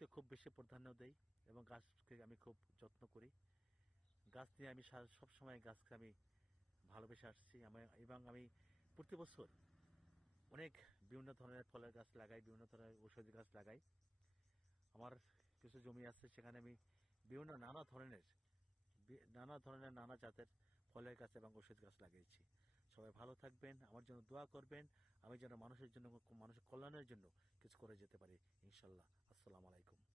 গাছকে খুব বেশি প্রাধান্য দেই এবং গাছকে আমি খুব যত্ন করি। গাছ নিয়ে আমি সবসময় গাছকে আমি ভালোবেসে আসছি এবং আমি প্রতি বছর অনেক বিভিন্ন ধরনের ফলের গাছ লাগাই, বিভিন্ন ধরনের ঔষধি গাছ লাগাই। আমার কিছু জমি আছে, সেখানে আমি বিভিন্ন নানা ধরনের নানা জাতের ফলের গাছ এবং ওষুধ গাছ লাগিয়েছি। সবাই ভালো থাকবেন, আমার জন্য দোয়া করবেন, আমি যেন মানুষের কল্যাণের জন্য কিছু করে যেতে পারি ইনশাল্লাহ। আসসালামু আলাইকুম।